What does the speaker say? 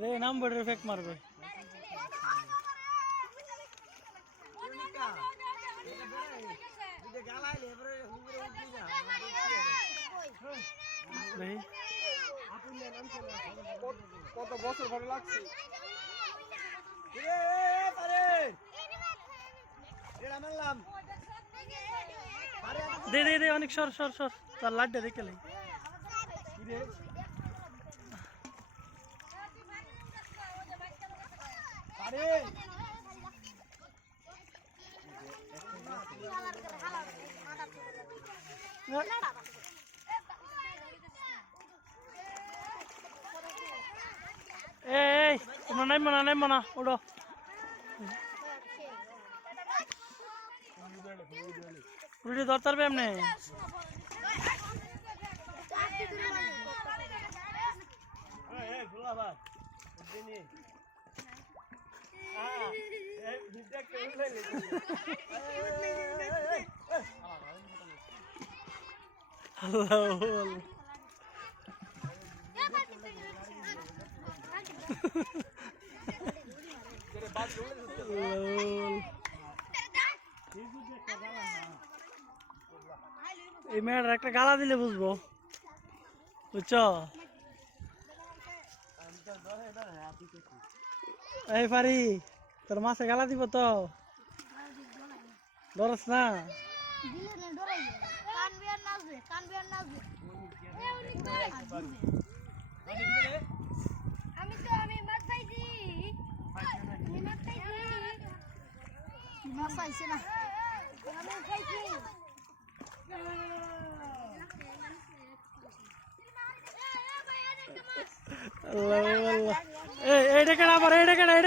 রে number effect মারবে কত বছর ভালো লাগছে দে দে দে অনেক সর সর সর তার লাড্ডা দেখে লাই এই তোমরা নাই মানা ওড়ো রুটি ধরতে পারবে এমনি এই মেয়েটার একটা গালা দিলে বুঝবো বুঝছো এই পারি তোর মাছে গালা দিব তো ডরস না এইটা কেনা আবার এইটা কেনা